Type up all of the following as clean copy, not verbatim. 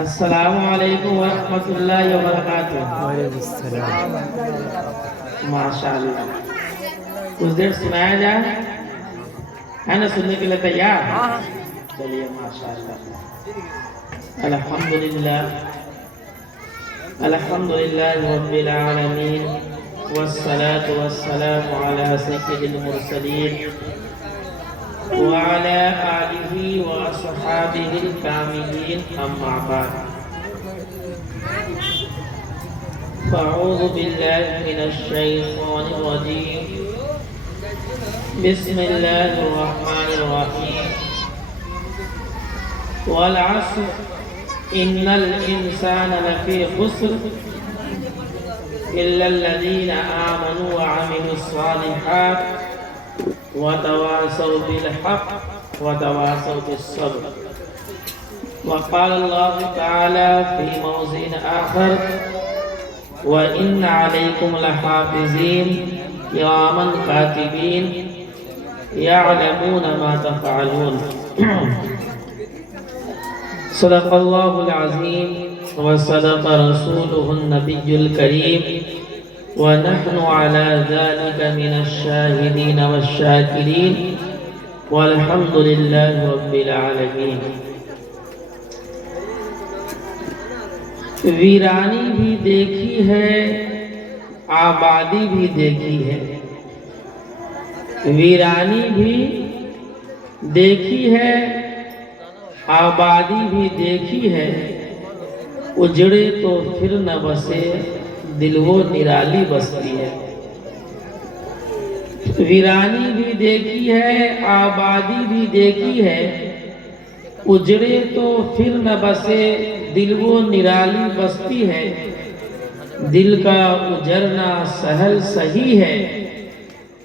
السلام علیکم ورحمۃ اللہ وبرکاتہ۔ وعلیکم السلام۔ ماشاء اللہ، کچھ دیر سنایا جائے، ہے نا؟ سننے کے لیے تیار؟ چلیے ماشاء اللہ۔ الحمدللہ الحمدللہ رب العالمین، والصلاة والسلام علی سید المرسلین وعلى آلہ وأصحابہ الکاملین، اما بعد، فاعوذ باللہ من الشیطان الرجیم، بسم اللہ الرحمن الرحیم، والعصر ان الانسان لفی خسر الا الذین آمنوا وعملوا الصالحات وتواصوا بالحق وتواصوا بالصبر۔ وقال اللہ تعالی فی موضع آخر، وَإِنَّ عَلَيْكُمْ لَحَافِظِينَ كِرَامًا كَاتِبِينَ يَعْلَمُونَ مَا تَفْعَلُونَ۔ صدق اللہ العظیم وصدق رسولہ النبی الکریم، ونحن على ذلك من الشاهدين والشاكرين، والحمد لله رب العالمين۔ ویرانی بھی دیکھی ہے، آبادی بھی دیکھی ہے۔ ویرانی بھی دیکھی ہے، آبادی بھی دیکھی ہے، اجڑے تو پھر نہ بسے، دل وہ نرالی بستی ہے۔ ویرانی بھی دیکھی ہے، آبادی بھی دیکھی ہے، اجڑے تو پھر نہ بسے، دل وہ نرالی بستی ہے۔ دل کا اجڑنا سہل سہی ہے،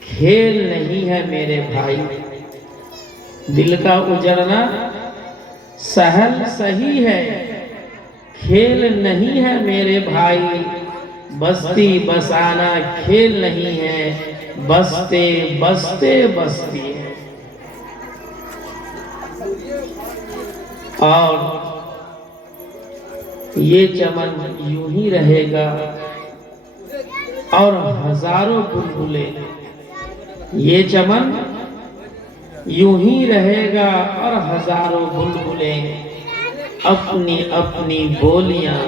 کھیل نہیں ہے میرے بھائی۔ دل کا اجڑنا سہل سہی ہے، کھیل نہیں ہے میرے بھائی۔ بستی بسانا کھیل نہیں ہے، بستے بستے بستی ہے۔ اور یہ چمن یوں ہی رہے گا، اور ہزاروں بلبلیں، یہ چمن یوں ہی رہے گا، اور ہزاروں بلبلیں اپنی اپنی بولیاں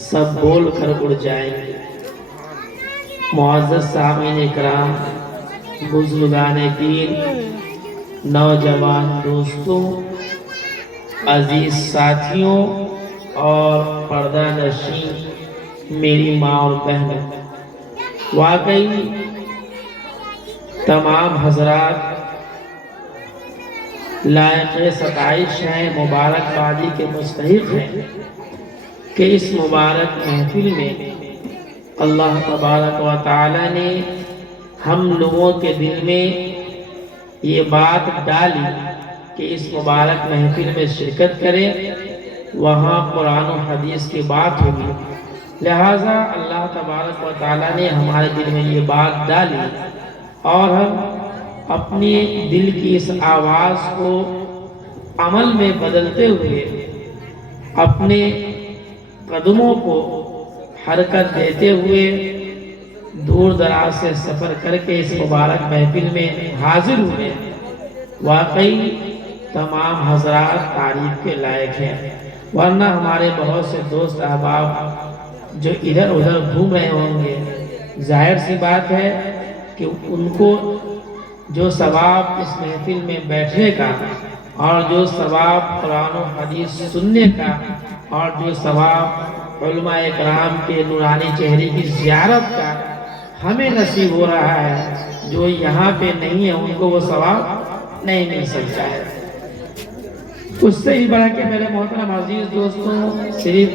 سب بول کر اڑ جائیں گے۔ معزز سامعین اکرام، بزرگان دین، نوجوان دوستوں، عزیز ساتھیوں اور پردہ نشین میری ماں اور بہنوں، واقعی تمام حضرات لائق ستائش ہیں، مبارکبادی کے مستحق ہیں کہ اس مبارک محفل میں اللہ تبارک و تعالی نے ہم لوگوں کے دل میں یہ بات ڈالی کہ اس مبارک محفل میں شرکت کریں، وہاں قرآن و حدیث کی بات ہوگی۔ لہٰذا اللہ تبارک و تعالی نے ہمارے دل میں یہ بات ڈالی، اور ہم اپنی دل کی اس آواز کو عمل میں بدلتے ہوئے اپنے قدموں کو حرکت دیتے ہوئے دور دراز سے سفر کر کے اس مبارک محفل میں حاضر ہوئے۔ واقعی تمام حضرات تعریف کے لائق ہیں، ورنہ ہمارے بہت سے دوست احباب جو ادھر ادھر گھوم رہے ہوں گے، ظاہر سی بات ہے کہ ان کو جو ثواب اس محفل میں بیٹھنے کا، اور جو ثواب قرآن و حدیث سننے کا، اور جو ثواب علماء اکرام کے نورانی چہرے کی زیارت کا ہمیں نصیب ہو رہا ہے، جو یہاں پہ نہیں ہے ان کو وہ ثواب نہیں مل سکتا ہے۔ اس سے ہی بڑھ کے میرے محترم عزیز دوستوں، صرف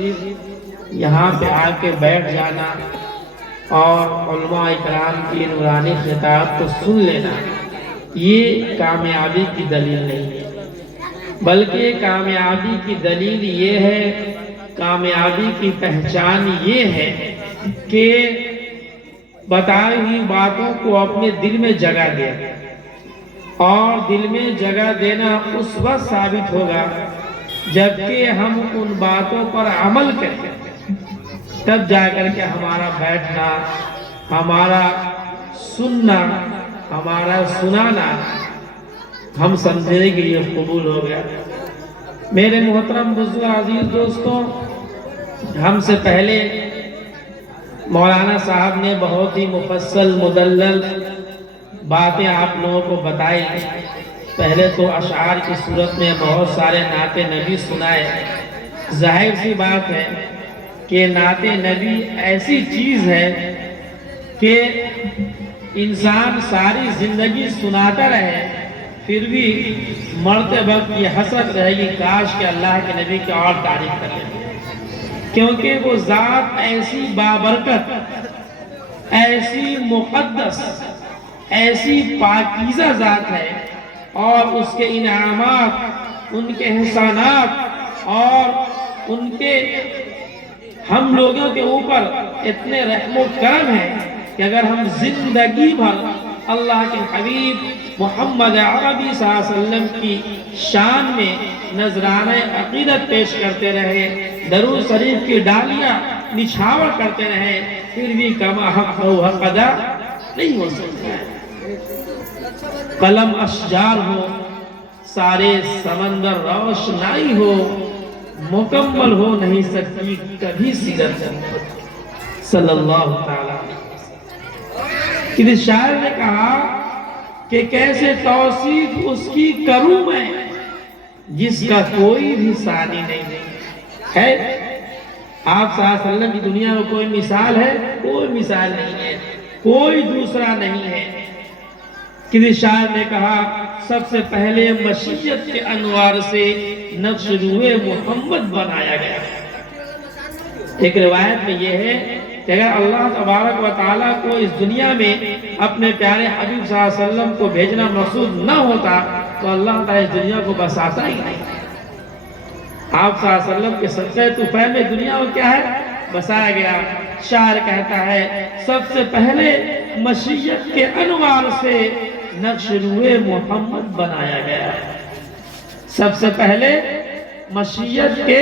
یہاں پہ آ کے بیٹھ جانا اور علماء اکرام کی نورانی خطاب کو سن لینا یہ کامیابی کی دلیل نہیں ہے، بلکہ کامیابی کی دلیل یہ ہے، کامیابی کی پہچان یہ ہے کہ بتائی ہوئی باتوں کو اپنے دل میں جگہ دے، اور دل میں جگہ دینا اس وقت ثابت ہوگا جبکہ ہم ان باتوں پر عمل کریں تب جا کر کے ہمارا بیٹھنا، ہمارا سننا، ہمارا سنانا ہم سمجھنے کے لیے قبول ہو گیا۔ میرے محترم بزرگ عزیز دوستوں، ہم سے پہلے مولانا صاحب نے بہت ہی مفصل مدلل باتیں آپ لوگوں کو بتائی۔ پہلے تو اشعار کی صورت میں بہت سارے نعت نبی سنائے۔ ظاہر سی بات ہے کہ نعت نبی ایسی چیز ہے کہ انسان ساری زندگی سناتا رہے پھر بھی مرتے وقت یہ حسرت رہے گی کاش کہ اللہ کے نبی کی اور تعریف کر لیں، کیونکہ وہ ذات ایسی بابرکت، ایسی مقدس، ایسی پاکیزہ ذات ہے، اور اس کے انعامات، ان کے احسانات اور ان کے ہم لوگوں کے اوپر اتنے رحم و کرم ہیں کہ اگر ہم زندگی بھر اللہ کے حبیب محمد عربی صلی اللہ علیہ وسلم کی شان میں نذرانہ عقیدت پیش کرتے رہے، درود شریف کی ڈالیاں نچھاور کرتے رہے، پھر بھی کما حق و حق ادا نہیں ہو سکتا ہے۔ قلم اشجار ہو، سارے سمندر روشنائی ہو، مکمل ہو نہیں سکتی کبھی سیرت صلی اللہ تعالیٰ علیہ وسلم۔ کسی شاعر نے کہا کہ کیسے توصیف اس کی کروں میں جس کا کوئی بھی ثانی نہیں ہے۔ آپ صلی اللہ علیہ وسلم کی دنیا میں کوئی مثال ہے؟ کوئی مثال نہیں ہے، کوئی دوسرا نہیں ہے۔ کسی شاعر نے کہا سب سے پہلے مشیت کے انوار سے نقش روئے محمد بنایا گیا۔ ایک روایت میں یہ ہے کہ اگر اللہ تبارک و تعالیٰ کو اس دنیا میں اپنے پیارے حبیب صلی اللہ علیہ وسلم کو بھیجنا مقصود نہ ہوتا تو اللہ تعالیٰ اس دنیا کو بساتا ہی نہیں۔ آپ صلی اللہ علیہ وسلم کے صدقہ طفیل میں دنیا کو کیا ہے؟ بسایا گیا۔ شاعر کہتا ہے سب سے پہلے مشیت کے انوار سے نقش روئے محمد بنایا گیا۔ سب سے پہلے مشیت کے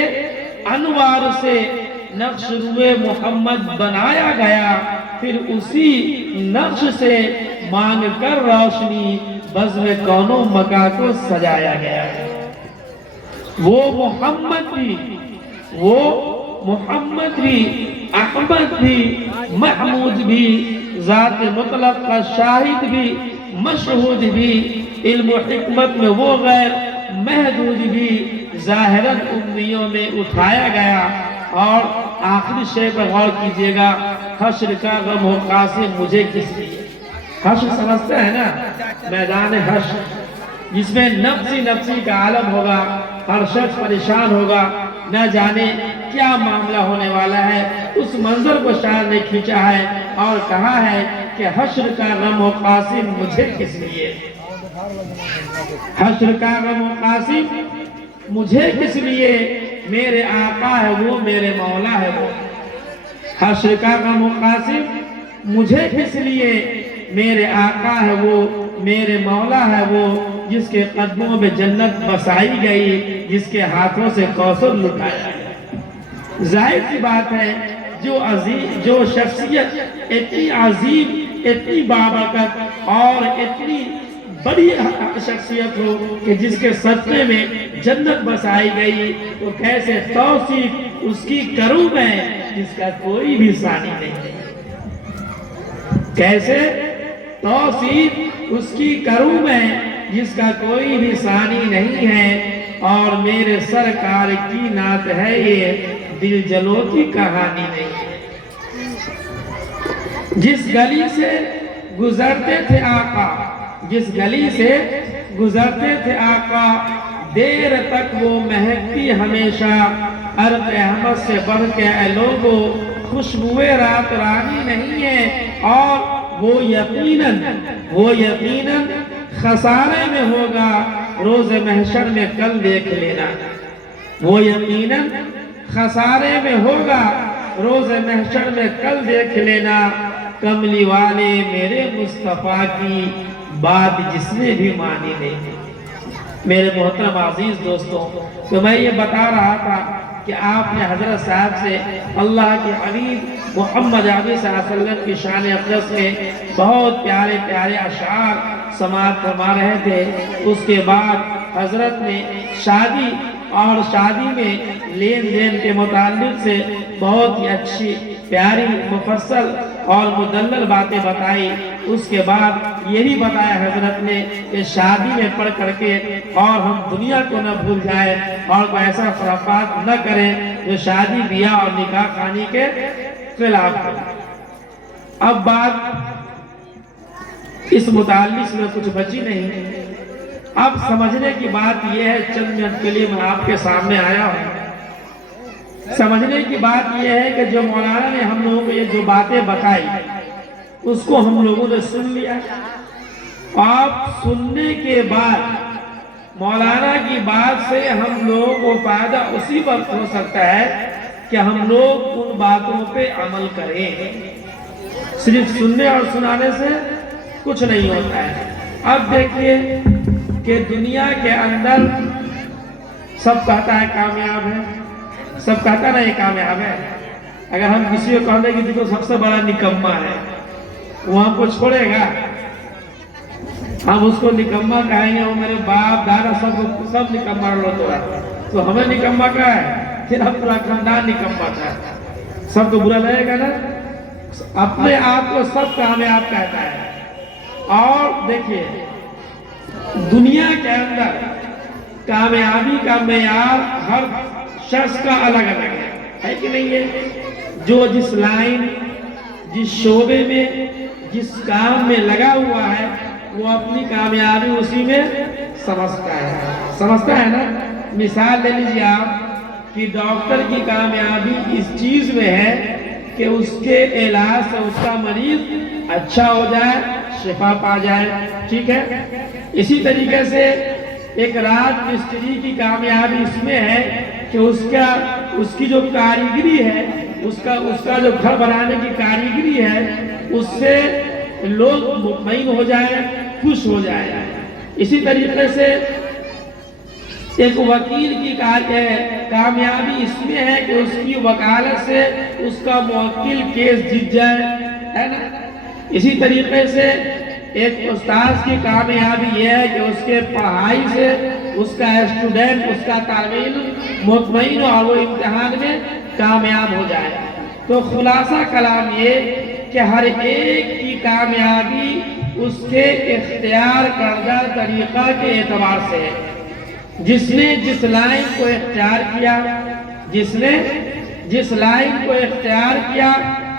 انوار سے نقش روئے محمد بنایا گیا، پھر اسی نقش سے مان کر روشنی بزم کونوں مکا کو سجایا گیا۔ وہ محمد بھی احمد بھی محمود بھی ذات مطلق کا شاہد بھی مشہود بھی علم و حکمت میں وہ غیر محدود بھی ظاہراً امیوں میں اٹھایا گیا۔ اور آخری شے پر غور کیجئے گا، حشر کا غم و قاسم مجھے کس لیے؟ حشر سمجھتے ہیں نا، میدان حشر جس میں نفسی کا عالم ہوگا، ہر شخص پریشان ہوگا، نہ جانے کیا معاملہ ہونے والا ہے۔ اس منظر کو شاعر نے کھینچا ہے اور کہا ہے کہ حشر کا غم و قاسم مجھے کس لیے؟ حشر کا غم و قاسم مجھے کس لیے؟ میرے آقا ہے وہ، میرے مولا ہے وہ۔ حشر کا غم و قاسم مجھے کس لیے؟ میرے آقا ہے وہ، میرے مولا ہے وہ، جس کے قدموں میں جنت بسائی گئی، جس کے ہاتھوں سے کوثر لٹایا گیا۔ ظاہر سی بات ہے جو شخصیت اتنی عظیم، اتنی بابرکت اور اتنی بڑی شخصیت ہو کہ جس کے صدقے میں جنت بسائی گئی، تو کیسے توصیف اس کی کروں میں جس کا کوئی بھی ثانی نہیں؟ کیسے توصیف اس کی کروں میں جس کا کوئی بھی ثانی نہیں ہے؟ اور میرے سرکار کی نعت ہے یہ، دل جلوں کی کہانی نہیں۔ جس گلی سے گزرتے تھے آقا، جس گلی سے گزرتے تھے آقا، دیر تک وہ مہکتی ہمیشہ، عرق احمد سے بڑھ کے اے لوگو خوشبوئے رات رانی نہیں ہے۔ اور وہ یقیناً خسارے میں ہوگا، روز محشر میں کل دیکھ لینا۔ وہ یقیناً خسارے میں ہوگا، روز محشر میں کل دیکھ لینا۔ کملی والے میرے مصطفیٰ کی بات جس نے بھی مانی نہیں۔ میرے محترم عزیز دوستوں، تو میں یہ بتا رہا تھا کہ آپ نے حضرت صاحب سے اللہ کے حبیب محمد عربی صلی اللہ علیہ وسلم کی شان اقدس میں بہت پیارے پیارے اشعار سماعت فرما رہے تھے۔ اس کے بعد حضرت نے شادی اور شادی میں لین دین کے متعلق سے بہت ہی اچھی پیاری مفصل اور مدلل باتیں بتائی۔ اس کے بعد یہ بھی بتایا حضرت نے کہ شادی میں پڑھ کر کے اور ہم دنیا کو نہ بھول جائیں اور کوئی ایسا خرافات نہ کریں جو شادی بیاہ اور نکاح خوانی کے خلاف ہے۔ اب بات اس متعلق میں کچھ بچی نہیں۔ اب سمجھنے کی بات یہ ہے، چند منٹ کے لیے میں آپ کے سامنے آیا ہوں۔ سمجھنے کی بات یہ ہے کہ جو مولانا نے ہم لوگوں کو یہ جو باتیں بتائی اس کو ہم لوگوں نے سن لیا۔ آپ سننے کے بعد مولانا کی بات سے ہم لوگوں کو فائدہ اسی وقت ہو سکتا ہے کہ ہم لوگ ان باتوں پہ عمل کریں۔ صرف سننے اور سنانے سے کچھ نہیں ہوتا ہے۔ اب دیکھیے کہ دنیا کے اندر سب کہتا ہے کامیاب ہے، سب کہتا ہے یہ کامیاب ہے۔ اگر ہم کسی کو کہنے کہ دیکھو سب سے بڑا نکمہ ہے، وہ ہم کو چھوڑے گا؟ ہم اس کو نکمہ کہیں گے، وہ میرے باپ دادا سب نکمہ لوٹو ہے، تو ہمیں نکمہ کہا ہے، پھر ہم پورا خاندان نکمہ تھا، سب کو برا لگے گا نا؟ اپنے آپ کو سب کامیاب کہتا ہے۔ اور دیکھیے دنیا کے اندر کامیابی کا معیار ہر شخص کا الگ الگ ہے کہ نہیں ہے؟ جو جس لائن، جس شعبے میں، جس کام میں لگا ہوا ہے وہ اپنی کامیابی اسی میں سمجھتا ہے نا۔ مثال لے لیجیے آپ کہ ڈاکٹر کی کامیابی اس چیز میں ہے کہ اس کے علاج سے اس کا مریض اچھا ہو جائے، شفا پا جائے، ٹھیک ہے؟ اسی طریقے سے ایک راج مستری کی کامیابی اس میں ہے کہ اس کی جو کاریگری ہے، اس کا جو گھر بنانے کی کاریگری ہے، اس سے لوگ مطمئن ہو جائیں، خوش ہو جائیں۔ اسی طریقے سے ایک وکیل کی کامیابی اس میں ہے کہ اس کی وکالت سے اس کا موکل کیس جیت جائے، ہے نا؟ اسی طریقے سے ایک استاذ کی کامیابی یہ ہے کہ اس کے پڑھائی سے اس کا اسٹوڈنٹ، اس کا طالب علم مطمئن اور وہ امتحان میں کامیاب ہو جائے۔ تو خلاصہ کلام یہ کہ ہر ایک کی کامیابی اس کے اختیار کردہ طریقہ کے اعتبار سے ہے۔ جس نے جس لائن کو اختیار کیا، جس نے جس لائن کو اختیار کیا،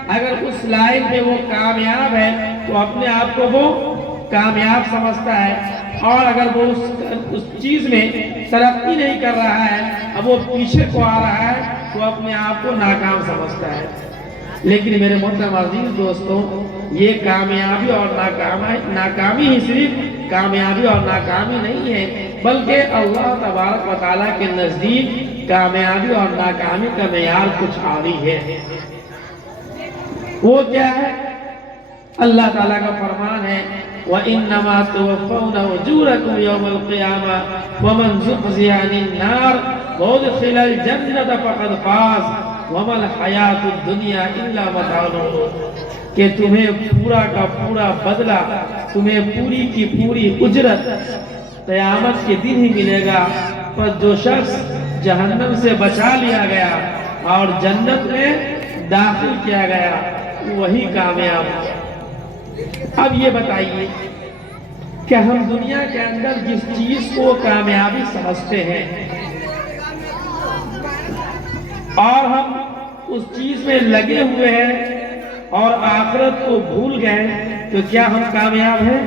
اگر اس لائن میں وہ کامیاب ہے تو اپنے آپ کو وہ کامیاب سمجھتا ہے، اور اگر وہ اس چیز میں ترقی نہیں کر رہا ہے، اب وہ پیچھے کو آ رہا ہے تو اپنے آپ کو ناکام سمجھتا ہے۔ لیکن میرے محترم عزیز دوستوں، یہ کامیابی اور ناکامی ہی صرف کامیابی اور ناکامی نہیں ہے، بلکہ اللہ تبارک و تعالیٰ کے نزدیک کامیابی اور ناکامی کا معیار کچھ عالی ہے۔ وہ کیا ہے؟ اللہ تعالیٰ کا فرمان ہے وَإِنَّمَا تُوَفَّوْنَ أُجُورَكُمْ يَوْمَ الْقِيَامَةِ وَمَنْ زُحْزِحَ عَنِ النَّارِ وَأُدْخِلَ الْجَنَّةَ فَقَدْ فَازَ وَمَا الْحَيَاةُ الدُّنْيَا إِلَّا مَتَاعُ الْغُرُورِ، کہ تمہیں پورا کا پورا بدلہ، تمہیں پوری کی پوری اجرت قیامت کے دن ہی ملے گا۔ پر جو شخص جہنم سے بچا لیا گیا اور جنت میں داخل کیا گیا وہی کامیاب ہے۔ اب یہ بتائیے کہ ہم دنیا کے اندر جس چیز کو کامیابی سمجھتے ہیں اور ہم اس چیز میں لگے ہوئے ہیں اور آخرت کو بھول گئے تو کیا ہم کامیاب ہیں؟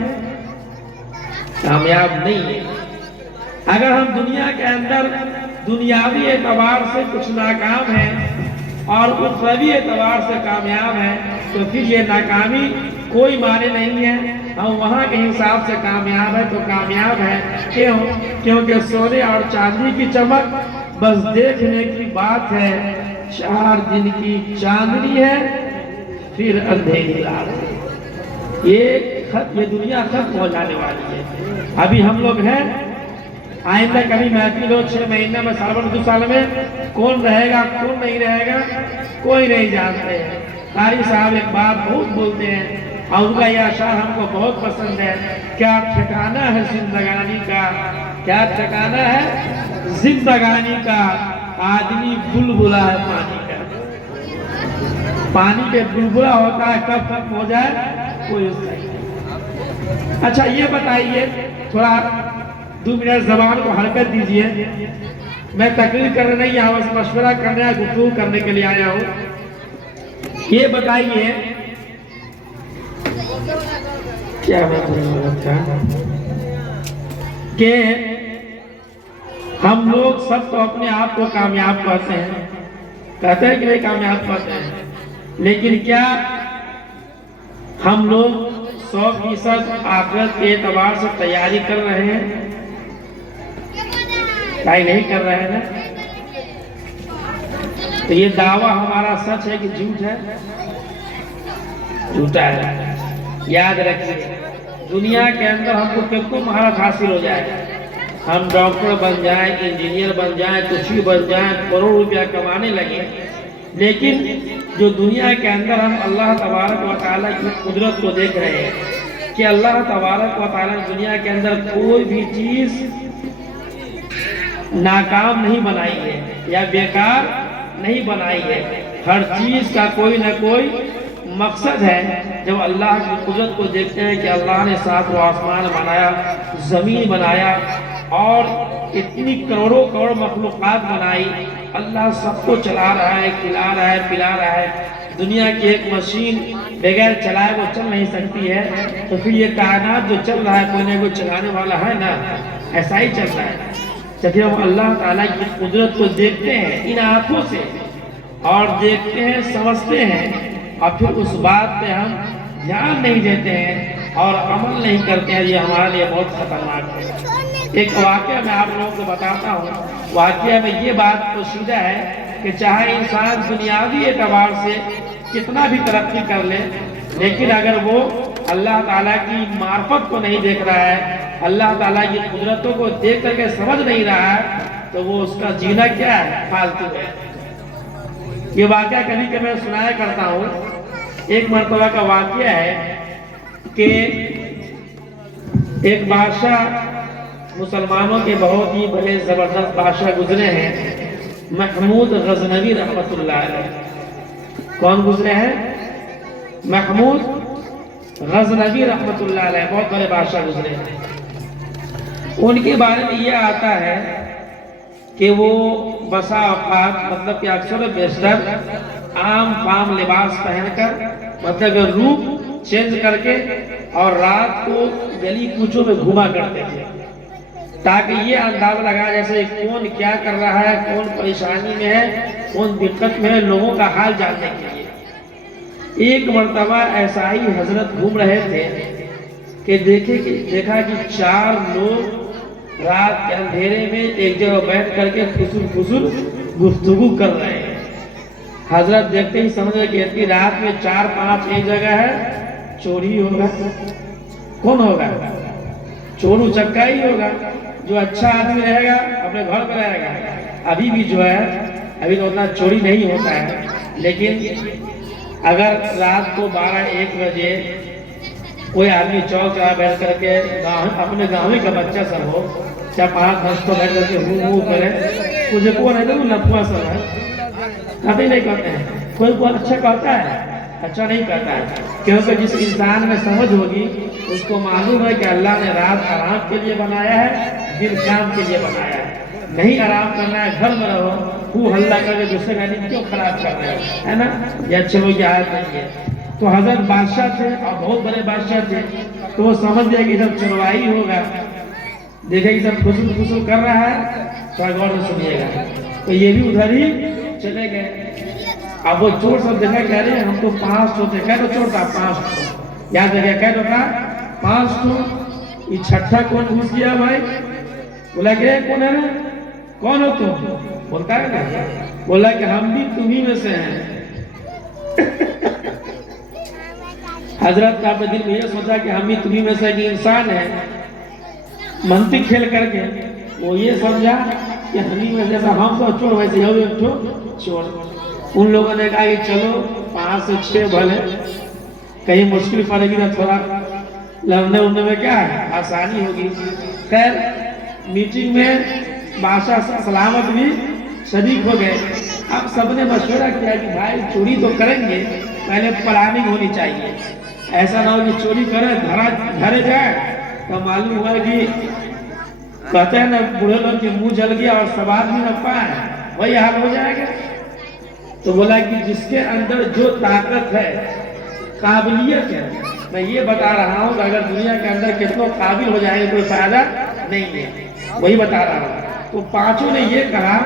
کامیاب نہیں ہے۔ اگر ہم دنیا کے اندر دنیاوی اعتبار سے کچھ ناکام ہیں اور اخروی اعتبار سے کامیاب ہیں تو پھر یہ ناکامی کوئی معنی نہیں ہے۔ ہم وہاں کے حساب سے کامیاب ہے تو کامیاب ہے، کیوں؟ کیونکہ سونے اور چاندی کی چمک بس دیکھنے کی بات ہے، 4 دن کی چاندنی ہے پھر اندھیری رات ہے۔ یہ دنیا ختم ہو جانے والی ہے۔ ابھی ہم لوگ ہیں آئندہ کبھی محفل ہو 6 مہینہ میں سال 2 سال میں کون رہے گا کون نہیں رہے گا کوئی نہیں جانتے ہیں۔ قاری صاحب ایک بات بہت بولتے ہیں اور ان کا یہ اشعار ہم کو بہت پسند ہے، کیا ٹھکانہ ہے زندگانی کا، کیا ٹھکانہ ہے زندگانی کا، آدمی بلبلا ہے پانی کا۔ پانی پہ بلبلا ہوتا ہے، کب ختم ہو جائے کوئی اس نہیں۔ اچھا یہ بتائیے، تھوڑا 2 منٹ زبان کو حرکت دیجئے، میں تقریر کرنے نہیں آیا ہوں، بس مشورہ کرنے گفتگو کرنے کے لیے آیا ہوں۔ یہ بتائیے کیا بات ہے کہ ہم لوگ سب تو اپنے آپ کو کامیاب کہتے ہیں، کہتے ہیں کہ نہیں کامیاب کہتے ہیں، لیکن کیا ہم لوگ 100% آخرت کے اعتبار سے تیاری کر رہے ہیں؟ نہیں کر رہے ہیں نا؟ تو یہ دعویٰ ہمارا سچ ہے کہ جھوٹ ہے؟ جھوٹا ہے۔ یاد رکھیے، دنیا کے اندر ہم کو کتنی مہارت حاصل ہو جائے، ہم ڈاکٹر بن جائیں، انجینئر بن جائیں، کچھ بھی بن جائیں، کروڑ روپیہ کمانے لگے، لیکن جو دنیا کے اندر ہم اللہ تبارک و تعالیٰ کی قدرت کو دیکھ رہے ہیں کہ اللہ تبارک و تعالیٰ نے دنیا کے اندر کوئی بھی چیز ناکام نہیں بنائی ہے یا بیکار نہیں بنائی ہے، ہر چیز کا کوئی نہ کوئی مقصد ہے۔ جب اللہ کی قدرت کو دیکھتے ہیں کہ اللہ نے 7 آسمان بنایا، زمین بنایا اور اتنی کروڑوں کروڑ مخلوقات بنائی، اللہ سب کو چلا رہا ہے، کھلا رہا ہے، پلا رہا ہے۔ دنیا کی ایک مشین بغیر چلائے وہ چل نہیں سکتی ہے، تو پھر یہ کائنات جو چل رہا ہے کوئی نہ کوئی چلانے والا ہے نا، ایسا ہی چل رہا ہے۔ جب ہم اللہ تعالیٰ کی قدرت کو دیکھتے ہیں ان آنکھوں سے اور دیکھتے ہیں سمجھتے ہیں اور پھر اس بات پہ ہم دھیان نہیں دیتے ہیں اور عمل نہیں کرتے ہیں، یہ ہمارے لیے بہت خطرناک ہے۔ ایک واقعہ میں آپ لوگوں کو بتاتا ہوں، واقعہ میں یہ بات پوشیدہ ہے کہ چاہے انسان دنیاوی اعتبار سے کتنا بھی ترقی کر لے، لیکن اگر وہ اللہ تعالیٰ کی معرفت کو نہیں دیکھ رہا ہے، اللہ تعالیٰ کی قدرتوں کو دیکھ کر کے سمجھ نہیں رہا ہے، تو وہ اس کا جینا کیا ہے، فالتو ہے۔ یہ واقعہ کبھی کہ میں سنایا کرتا ہوں، ایک مرتبہ کا واقعہ ہے کہ ایک بادشاہ، مسلمانوں کے بہت ہی بڑے زبردست بادشاہ گزرے ہیں، محمود غزنوی رحمت اللہ علیہ۔ کون گزرے ہیں؟ محمود غزنوی رحمت اللہ علیہ، بہت بڑے بادشاہ گزرے ہیں۔ ان کے بارے میں یہ آتا ہے کہ وہ بسا اوقات مطلب کہ اکثر و بیشتر عام فام لباس پہن کر، مطلب روپ چینج کر کے، اور رات کو گلی کوچوں میں گھوما کرتے تھے تاکہ یہ اندازہ لگا جیسے کون کیا کر رہا ہے، کون پریشانی میں ہے، کون دقت میں ہے، لوگوں کا حال جاننے کے لیے۔ ایک مرتبہ ایسا ہی حضرت گھوم رہے تھے کہ دیکھا کہ 4 لوگ رات کے اندھیرے میں ایک جگہ بیٹھ کر کے فضول گفتگو کر رہے ہیں۔ حضرت دیکھتے ہی سمجھ گئے کہ اتنی رات میں 4-5 ایک جگہ ہے، چوری ہوگا۔ کون ہوگا؟ چورو چکا ہی ہوگا۔ جو اچھا آدمی رہے گا اپنے گھر میں رہے گا۔ ابھی بھی جو ہے ابھی تو اتنا چوری نہیں ہوتا ہے، لیکن اگر رات کو 12-1 بجے کوئی آدمی چوک چاہ بیٹھ کر کے اپنے گاؤں کا بچہ سب ہو، چاہے 5-10 کو بیٹھ کر کے ہو کرے، مجھے کون ہے تو نفوا سب ہے، کبھی نہیں کہتے ہیں۔ کوئی اچھا کہتا ہے؟ اچھا نہیں کہتا ہے، کیونکہ جس انسان میں سمجھ ہوگی اس کو معلوم ہے کہ اللہ نے رات آرام کے لیے بنایا ہے، دن کام کے لیے بنایا ہے۔ نہیں آرام کرنا ہے، گھر میں رہو، خوب ہلہ کر کے دوسرے کا دن کیوں خراب کر رہے ہو، ہے نا؟ یہ اچھے لوگ کی عادت نہیں ہے۔ تو حضرت بادشاہ تھے اور بہت بڑے بادشاہ تھے، تو وہ سمجھ گئے کہ جب چروائی ہوگا، دیکھے کہ سب فضول کر رہا ہے، تو غور سے سنیے گا، تو یہ بھی ادھر ہی چلے گئے۔ اب وہ چور سب دیکھا کہہ رہے ہیں ہم تو 500 تھے، کہہ دو چور تھا 500، یاد رکھے کہہ دو تھا 500۔ یہ چھٹا کون گھس گیا بھائی؟ بولا کہ کون ہے نا، کون ہو تم؟ بولتا ہے نا، بولا کہ ہم بھی تمہیں میں سے ہیں۔ حضرت نے اپنے دل میں یہ سوچا کہ ہم بھی تمہیں میں سے ایک انسان ہیں، منطق کھیل کر کے وہ یہ سمجھا کہ ہمیں میں جیسا ہم تو چور ویسے ہو ایک چور. ان لوگوں نے کہا کہ چلو 5 سے 6 بھلے، کہیں مشکل پڑے گی تو تھوڑا لڑنے اڑنے میں کیا ہے آسانی ہوگی. خیر میٹنگ میں بادشاہ سلامت بھی شریک ہو گئے. اب سب نے مشورہ کیا کہ بھائی چوری تو کریں گے، پہلے پلاننگ ہونی چاہیے. ایسا نہ ہو کہ چوری کرے دھرے جائے تو معلوم ہوا کہ کہتے ہیں نا بوڑھے لوگ کے منہ جل گیا اور سواد بھی نہ پائے، وہی حال ہو جائے گا. تو بولا کہ جس کے اندر جو طاقت ہے، قابلیت ہے، میں یہ بتا رہا ہوں کہ اگر دنیا کے اندر کتنوں قابل ہو جائیں گے کوئی فائدہ نہیں ہے، وہی بتا رہا ہوں. تو پانچوں نے یہ کہا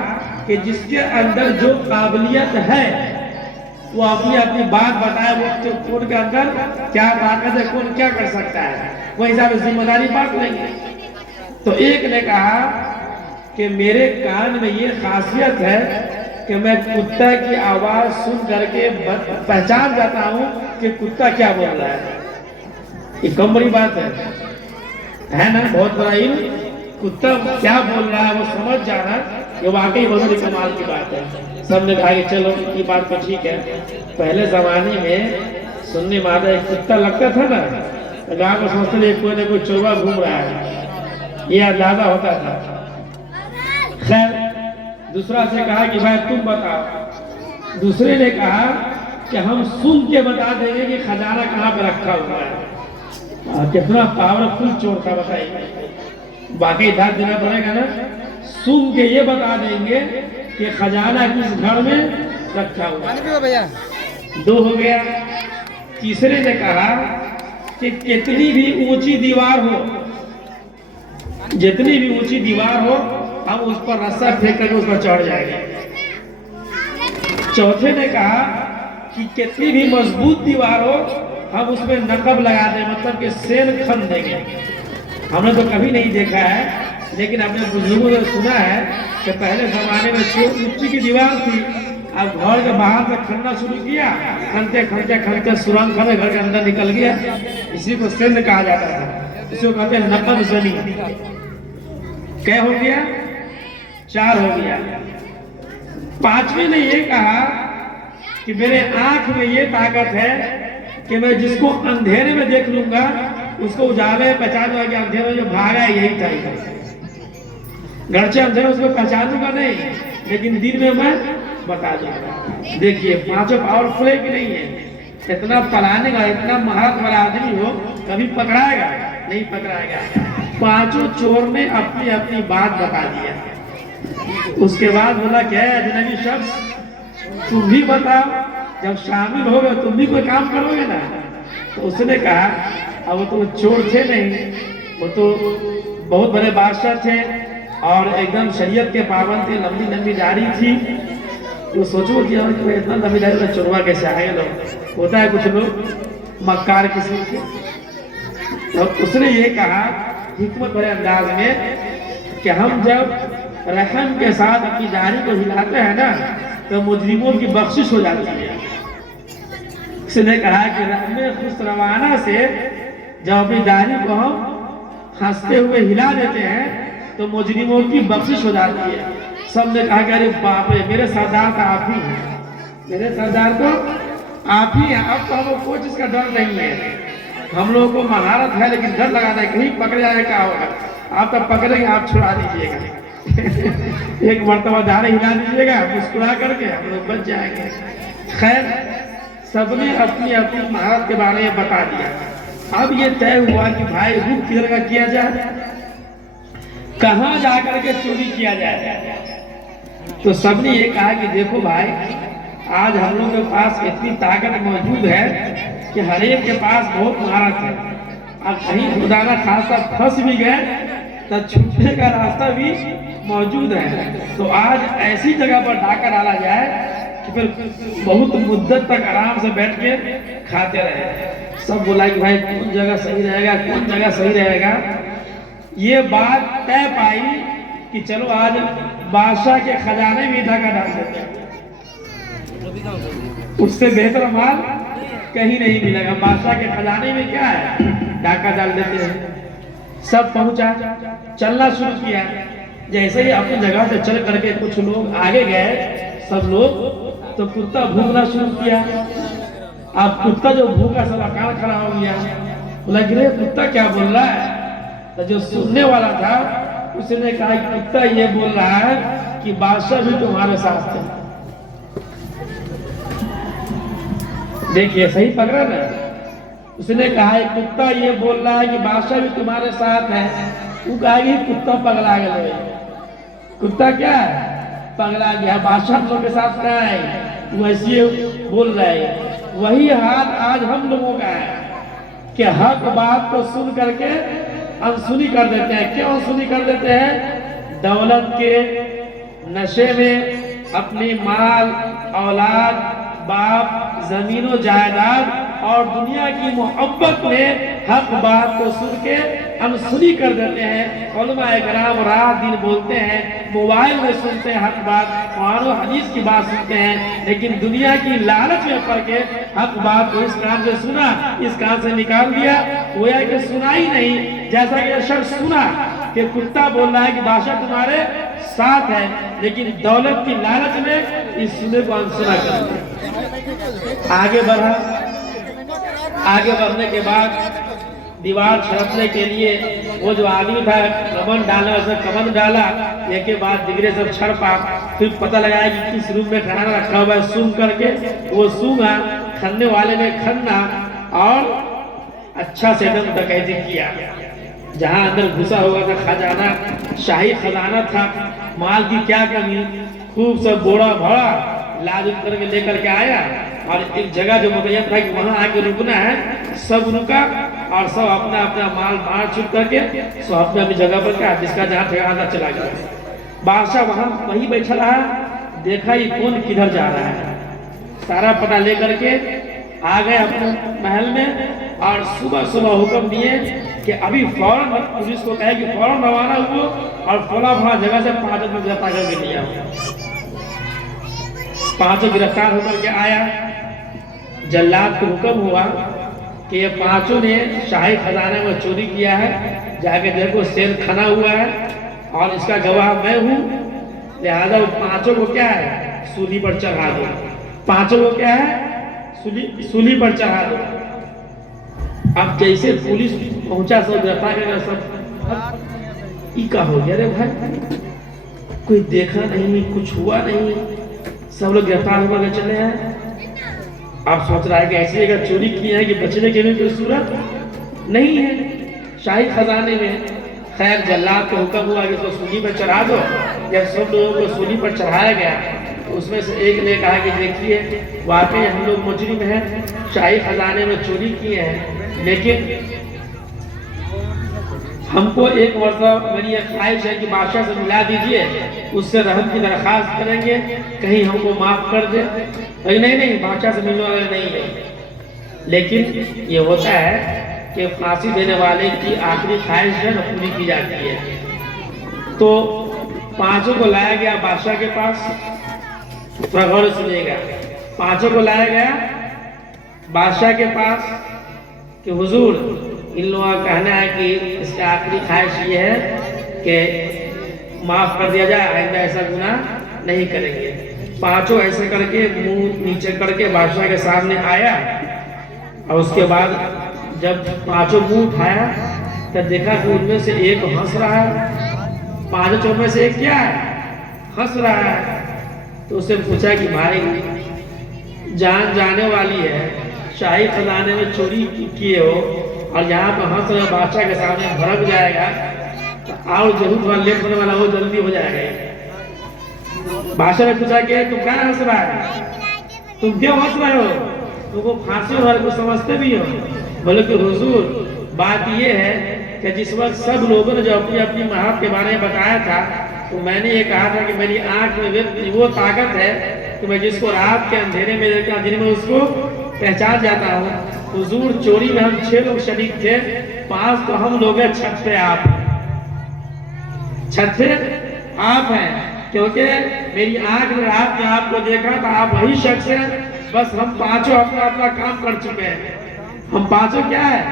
کہ جس کے اندر جو قابلیت ہے وہ اپنی اپنی بات بتائے، وہ کون کے اندر کیا طاقت ہے، کون کیا کر سکتا ہے، وہ حساب سے ذمہ داری بات لیں گے. تو ایک نے کہا کہ میرے کان میں یہ خاصیت ہے کہ میں کتا کی آواز سن کر کے پہچان جاتا ہوں کہ کتا کیا بول رہا ہے. یہ کم بڑی بات ہے نا، بہت بڑا علم. کتا کیا بول رہا ہے وہ سمجھ جانا یہ واقعی بہت بڑی کمال کی بات ہے. سب نے کہا کہ چلو یہ بات تو ٹھیک ہے. پہلے زمانے میں سننے میں آتا ایک کتا لگتا تھا نا، گاؤں کو سوچتے تھے کوئی نہ کوئی چوروا گھوم رہا ہے، یہ اندازہ ہوتا تھا. خیر دوسرا سے کہا کہ بھائی تم بتاؤ. دوسرے نے کہا کہ ہم سن کے بتا دیں گے کہ خزانہ کہاں پہ رکھا ہوا ہے. کتنا پاورفل چور تھا بتائیے. باقی دھیان دینا پڑے گا نا. سن کے یہ بتا دیں گے کہ خزانہ کس گھر میں رکھا ہوا ہے. 2 ہو گیا. تیسرے نے کہا کہ کتنی بھی اونچی دیوار ہو، جتنی بھی اونچی دیوار ہو ہم اس پر رسا پھینک کر اس پر چڑھ جائیں گے. چوتھے نے کہا کہ کتنی بھی مضبوط دیوار ہو ہم اس میں نقب لگا دیں، مطلب کہ سین کھن دیں گے. ہم نے تو کبھی نہیں دیکھا ہے لیکن اپنے بزرگوں نے سنا ہے کہ پہلے زمانے میں مٹی کی دیوار تھی، اب گھر کے باہر سے کھننا شروع کیا، کھنتے کھنتے کھنتے سرنگ کھنے گھر کے اندر نکل گیا. اسی کو سین کہا جاتا تھا، اسی کو کہتے ہیں نقب زمین. کیا ہو گیا؟ 4 ہو گیا. پانچویں نے یہ کہا کہ میرے آنکھ میں یہ طاقت ہے کہ میں جس کو اندھیرے میں دیکھ لوں گا اس کو اجالے پہچان لوں گا کہ اندھیرے میں جو بھاگا ہے یہی چاہیے. گرچہ اندھیرے اس کو پہچانوں گا نہیں لیکن دن میں بتا دوں گا. دیکھیے پانچوں پاورفل ہے کہ نہیں ہے. اتنا پلانے گا، اتنا مہارت والا آدمی ہو کبھی پکڑائے گا نہیں پکڑائے گا. پانچوں چور نے اپنی اپنی بات بتا دیا. اس کے بعد بولا کہ اے اجنبی شخص تم بھی بتاؤ، جب شامل ہو گئے تم بھی کوئی کام کرو گے نا. تو اس نے کہا اب وہ تو چور تھے نہیں، وہ تو بہت بڑے بادشاہ تھے اور ایک دم شریعت کے پابند تھے، لمبی لمبی داڑھی تھی. تو سوچو کہ اتنا لمبی داڑھی میں چوروا کیسے آئے لوگ. ہوتا ہے کچھ لوگ مکار قسم کے. تو اس نے یہ کہا حکمت بھرے انداز میں کہ ہم جب رحم کے ساتھ اپنی داڑھی کو ہلاتے ہیں نا تو مجرموں کی بخشش ہو جاتی ہے. اس نے کہا کہ رحم خسروانہ سے جب اپنی داڑھی کو ہم ہنستے ہوئے ہلا دیتے ہیں تو مجرموں کی بخشش ہو جاتی ہے. سب نے کہا کہ ارے باپ رے، میرے سردار تو آپ ہی ہیں، میرے سردار تو آپ ہی ہیں. اب تو ہمیں کوئی چیز کا ڈر نہیں ہے. ہم لوگوں کو مہارت ہے لیکن ڈر لگانا ہے کہیں پکڑ جائے کیا ہوگا. آپ تب پکڑیں گے، آپ چھڑا دیجیے گا. ایک مرتبہ داڑھی ہلا دیجیے گا مسکرا کر کے ہم لوگ بچ جائیں گے. خیر سب نے اپنی اپنی مہارت کے بارے میں بتا دیا. اب یہ طے ہوا کہ بھائی رخ کدھر کا کیا جائے، کہاں جا کر کے چوری کیا جائے. تو سب نے یہ کہا کہ دیکھو بھائی آج ہم لوگوں کے پاس اتنی طاقت موجود ہے کہ ہر ایک کے پاس بہت مہارت ہے. اب کہیں خدا نہ خاصا پھنس بھی گئے تو چھوٹنے کا راستہ بھی موجود ہے. تو آج ایسی جگہ پر ڈاکہ ڈالا جائے کہ پھر بہت مدت تک آرام سے بیٹھ کے کھاتے رہے. سب بولا کہ بھائی کون جگہ صحیح رہے گا، کون جگہ صحیح رہے گا. یہ بات طے پائی کہ چلو آج بادشاہ کے خزانے میں ڈاکہ ڈال دیتے ہیں. اس سے بہتر مال کہیں نہیں ملے گا. بادشاہ کے خزانے میں کیا ہے، ڈاکہ ڈال دیتے ہیں. سب پہنچا، چلنا شروع کیا. جیسے ہی اپنی جگہ سے چل کر کے کچھ لوگ آگے گئے سب لوگ، تو کتا بھونکنا شروع کیا. اب کتا جو بھوکا سب اکان کھڑا ہو گیا. بولا کہ کتا کیا بول رہا ہے؟ تو جو سننے والا تھا اس نے کہا کہ کتا یہ بول رہا ہے کہ بادشاہ بھی تمہارے ساتھ تھے. دیکھیے صحیح پکڑا نا. اس نے کہا کتا یہ بول رہا ہے کہ بادشاہ بھی تمہارے ساتھ ہے. وہ کہا کہ کتا پگلا گیا. کتا کیا ہے؟ پگلا گیا. بادشاہ ہم لوگ کے ساتھ کہاں ہے؟ وہ ایسے بول رہے ہیں. وہی حال آج ہم لوگوں کا ہے کہ حق بات کو سن کر کے انسنی کر دیتے ہیں. کیوں انسنی کر دیتے ہیں؟ دولت کے نشے میں اپنی مال، اولاد، باپ، زمین و جائیداد اور دنیا کی محبت میں حق بات کو سن کے انسنی کر دیتے ہیں. علماء کرام رات دن بولتے ہیں، موبائل میں سنتے ہیں حق بات، قرآن و حدیث کی بات سنتے ہیں، لیکن دنیا کی لالچ میں پڑ کے حق بات کو اس کان سے سنا اس کان سے نکال دیا. گویا کہ سنا ہی نہیں. جیسا کہ شخص سنا کہ کتا بول رہا ہے کہ بادشاہ تمہارے ساتھ ہے، لیکن دولت کی لالچ میں اس سنے کو انسنا کر دیا. آگے بڑھا. آگے بڑھنے کے بعد دیوار چھڑپنے کے لیے وہ جو آدمی تھا کمن ڈالا، اسے کمن ڈالا، ایک کے بعد دیگرے سب چھڑپا. پھر پتہ لگایا کہ کس روم میں کھانا رکھا ہوا ہے. سونگ کر کے وہ سونگا، کھننے والے نے کھننا اور اچھا سے دم ڈکیتی کیا. جہاں اندر گھسا ہوا تھا خزانہ، شاہی خزانہ تھا، مال کی کیا کمی. خوب سب بوڑا بھرا لاد کر کے لے کر کے آیا اور ایک جگہ جو متعین تھا کہ وہاں آ کے رکنا ہے، سب رکا اور سب اپنا اپنا مال مار چھپ کر کے سب اپنے اپنی جگہ پر کیا جس کا جہاں ٹھکانا چلا گیا. بادشاہ وہاں وہی بیٹھا رہا. دیکھا یہ کون کدھر جا رہا ہے. سارا پتہ لے کر کے آ گئے اپنے محل میں اور صبح صبح حکم دیے کہ ابھی فوراً پولیس کو کہے کہ فوراً روانہ ہو اور فلاں فلاں جگہ سے 5 آدمی گرفتار کر کے لیا. 5 گرفتار ہو کر کے آیا. جلاد کو حکم ہوا کہ یہ 5 نے شاہی خزانے میں چوری کیا ہے. جا کے دیکھو سیل کھنا ہوا ہے اور اس کا گواہ میں ہوں. لہذا وہ 5 کو کیا ہے سولی پر چڑھا دو. 5 کو کیا ہے سولی پر چڑھا دو. اب جیسے پولیس پہنچا سب گرفتار کرنا سب یہ کا ہو گیا رے بھائی. کوئی دیکھا نہیں، کچھ ہوا نہیں، سب لوگ گرفتار ہو کر چلے ہیں. آپ سوچ رہا ہے کہ ایسی جگہ چوری کی ہے کہ بچنے کے لیے کوئی صورت نہیں ہے شاہی خزانے میں. خیر جلاد کو حکم ہوا کہ اس کو سولی پر چڑھا دو. جب سب لوگوں کو سولی پر چڑھایا گیا اس میں سے ایک نے کہا کہ دیکھیے واقعی ہم لوگ مجرم ہیں، شاہی خزانے میں چوری کیے ہیں، لیکن ہم کو ایک مرتبہ میری ایک خواہش ہے کہ بادشاہ سے ملا دیجئے، اس سے رحم کی درخواست کریں گے کہیں ہم کو معاف کر دے. نہیں بادشاہ سے ملنے والا نہیں ہے. لیکن یہ ہوتا ہے کہ پھانسی دینے والے کی آخری خواہش ہے نہ پوری کی جاتی ہے. تو 5 کو لایا گیا بادشاہ کے پاس. تھوڑا غور سے سنیے گا. 5 کو لایا گیا بادشاہ کے پاس کہ حضور ان لوگوں کا کہنا ہے کہ اس کا آخری خواہش یہ ہے کہ معاف کر دیا جائے، آئندہ ایسا گناہ نہیں کریں گے. 5 ایسے کر کے منہ نیچے کر کے بادشاہ کے سامنے آیا اور اس کے بعد جب 5 منہ اٹھایا تب دیکھا کہ ان میں سے ایک ہنس رہا ہے. 5 میں سے ایک کیا ہے ہنس رہا ہے. تو اس سے پوچھا کہ بھائی جان جانے والی ہے، شاہی خزانے میں چوری کیے ہو اور یہاں پہ ہنس رہے بادشاہ کے سامنے بھڑک جائے گا اور ضرور تھوڑا لیٹ ہونے والا ہو جلدی ہو جائے گا. بادشاہ نے پوچھا کہ تم کیا ہنس رہا ہے، تم کیوں ہنس رہے ہو، تم کو پھانسی والے کو سمجھتے بھی ہو. بولے کہ حضور بات یہ ہے کہ جس وقت سب لوگوں نے جو اپنی اپنی مہارت کے بارے میں بتایا تھا تو میں نے یہ کہا تھا کہ میری آنکھ میں وہ طاقت ہے کہ میں جس کو رات کے اندھیرے میں دیکھتا ہوں دن میں اس کو پہچان جاتا ہوں. حضور چوری میں ہم 6 لوگ شریک تھے، 5 تو ہم لوگ ہیں، 6 پہ آپ ہیں. کیونکہ میری آنکھ نے رات میں آپ کو دیکھا تو آپ وہی شخص ہیں. بس ہم 5 اپنا اپنا کام کر چکے ہیں. ہم 5 کیا ہے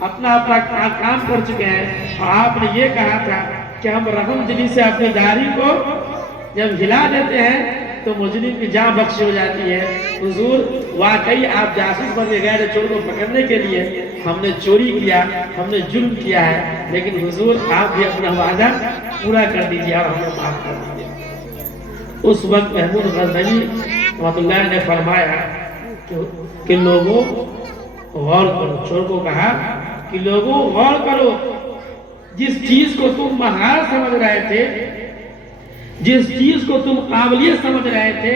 اپنا اپنا کام کر چکے ہیں. اور آپ نے یہ کہا تھا کہ ہم رحم دلی سے اپنی داڑھی کو جب ہلا دیتے ہیں تو مجرم کی جان بخش ہو جاتی ہے۔ حضور واقعی آپ جاسوس بن کے گئے تھے چور کو پکڑنے کے لیے، ہم نے چوری کیا، ہم نے جرم کیا ہے، لیکن حضور آپ بھی اپنا وعدہ پورا کر دیجیے اور ہمیں معاف کر دیجیے۔ اس وقت محمود غزنوی رحمۃ اللہ نے فرمایا کہ لوگوں غور کرو، چور کو کہا کہ لوگوں غور کرو، جس چیز کو تم مہارت سمجھ رہے تھے، جس چیز کو تم قابلیت سمجھ رہے تھے،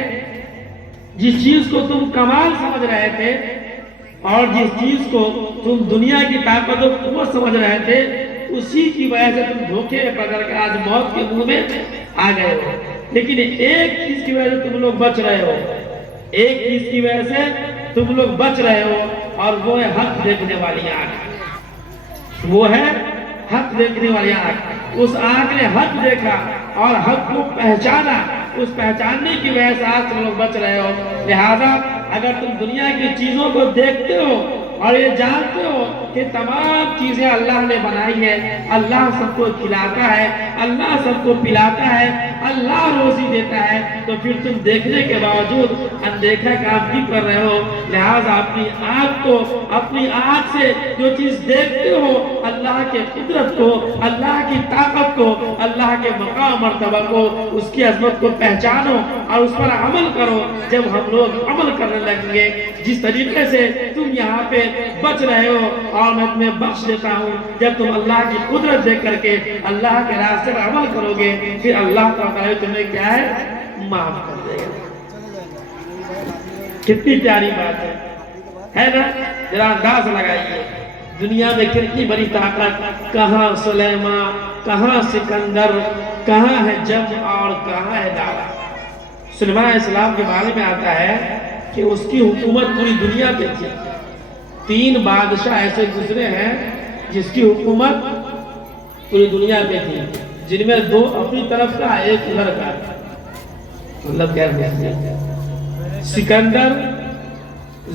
جس چیز کو تم کمال سمجھ رہے تھے، اور جس چیز کو تم دنیا کی طاقت و قوت سمجھ رہے تھے، اسی کی وجہ سے تم دھوکے میں پکڑ کر آج موت کے منہ میں آ گئے ہو۔ لیکن ایک چیز کی وجہ سے تم لوگ بچ رہے ہو، ایک چیز کی وجہ سے تم لوگ بچ رہے ہو، اور وہ ہے حق دیکھنے والی آنکھ۔ وہ ہے حق دیکھنے والی آنکھ۔ اس آنکھ نے حق دیکھا اور حق کو پہچانا، اس پہچاننے کی وجہ سے آج تم لوگ بچ رہے ہو۔ لہذا اگر تم دنیا کی چیزوں کو دیکھتے ہو اور یہ جانتے ہو کہ تمام چیزیں اللہ نے بنائی ہے، اللہ سب کو کھلاتا ہے، اللہ سب کو پلاتا ہے، اللہ روزی دیتا ہے، تو پھر تم دیکھنے کے باوجود اندیکھا کام کیوں کر رہے ہو؟ لہٰذا اپنی آنکھ کو، اپنی آنکھ سے جو چیز دیکھتے ہو، اللہ کے قدرت کو، اللہ کی طاقت کو، اللہ کے مقام مرتبہ کو، اس کی عظمت کو پہچانو اور اس پر عمل کرو۔ جب ہم لوگ عمل کرنے لگیں گے، جس طریقے سے تم یہاں پہ بچ رہے ہو اور میں تمہیں بخش دیتا ہوں، جب تم اللہ کی قدرت دیکھ کر کے اللہ کے راستے پر عمل کرو گے، پھر اللہ تعالیٰ تمہیں کیا ہے؟ معاف کر دے گا۔ کتنی پیاری بات ہے نا؟ ذرا انداز لگائیے، دنیا میں کتنی بڑی طاقت، کہاں سلیمان، کہاں سکندر، کہاں ہے جم اور کہاں ہے دارا۔ سلیمان علیہ السلام کے بارے میں آتا ہے کہ اس کی حکومت پوری دنیا پہ تھی۔ 3 بادشاہ ایسے گزرے ہیں جس کی حکومت پوری دنیا پہ تھی، جن میں 2 اپنی طرف کا، ایک ادھر کا۔ مطلب کیا ہے؟ سکندر،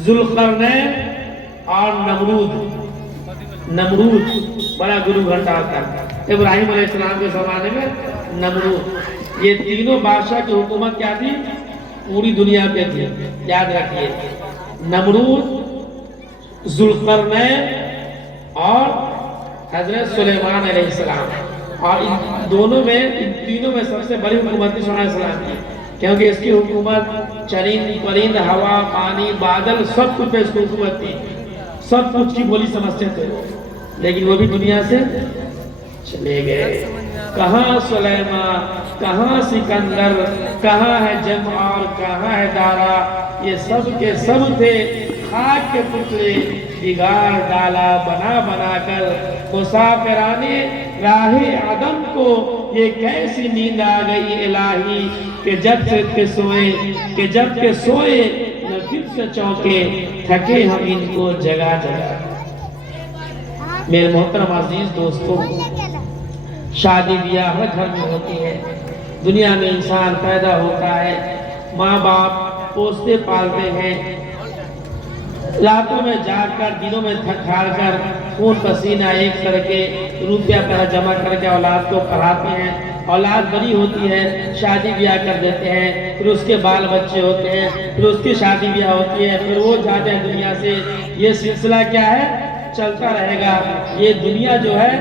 ذوالقرنین اور نمرود بڑا گرو گھنٹا ہوتا ہے۔ ابراہیم علیہ السلام کے زمانے میں نمرود، یہ تینوں بادشاہ کی حکومت کیا تھی؟ پوری دنیا پہ تھی۔ یاد رکھیے، نمرود، ذوالقرنین اور حضرت سلیمان علیہ السلام، اور ان تینوں میں سب سے بڑی حکومت سلیمان علیہ السلام کی، کیونکہ اس کی حکومت چرند پرند، ہوا، پانی، بادل، سب کچھ پہ اس کی حکومت تھی، سب کچھ کی بولی سمجھتے تھے، لیکن وہ بھی دنیا سے چلے گئے۔ کہاں سلیمان، کہاں سکندر، کہاں ہے جم اور کہاں ہے دارا، یہ سب کے سب تھے خاک کے پتلے، بگاڑ ڈالا بنا بنا کر مسافرانے راہ عدم کو، یہ کیسی نیند آ گئی الہی کہ جب کے سوئے نہ پھر سے چونکے، تھکے ہم ان کو جگہ جگہ۔ میرے محترم عزیز دوستوں، شادی بیاہ ہر گھر میں ہوتی ہے، دنیا میں انسان پیدا ہوتا ہے، ماں باپ پوستے پالتے ہیں، راتوں میں جاگ کر، دنوں میں تھک ہار کر، خون پسینہ ایک کر کے، روپیہ پیسہ جمع کر کے اولاد کو پڑھاتے ہیں، اولاد بڑی ہوتی ہے، شادی بیاہ کر دیتے ہیں، پھر اس کے بال بچے ہوتے ہیں، پھر اس کی شادی بیاہ ہوتی ہے، پھر وہ جاتے ہیں دنیا سے۔ یہ سلسلہ کیا ہے؟ چلتا رہے گا۔ یہ دنیا جو ہے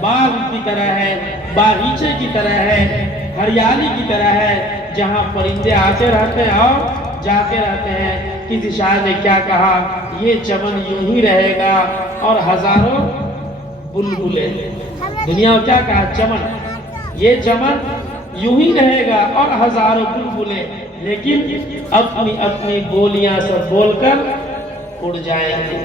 باغ کی طرح ہے، باغیچے کی طرح ہے، ہریالی کی طرح ہے، جہاں پرندے آتے رہتے ہیں اور جاتے رہتے ہیں۔ کسی شاعر نے کیا کہا؟ یہ چمن یوں ہی رہے گا اور ہزاروں بلبلیں۔ دنیا میں کیا کہا؟ چمن، یہ چمن یوں ہی رہے گا اور ہزاروں بلبلیں، لیکن اپنی اپنی بولیاں سے بول کر اڑ جائیں گے۔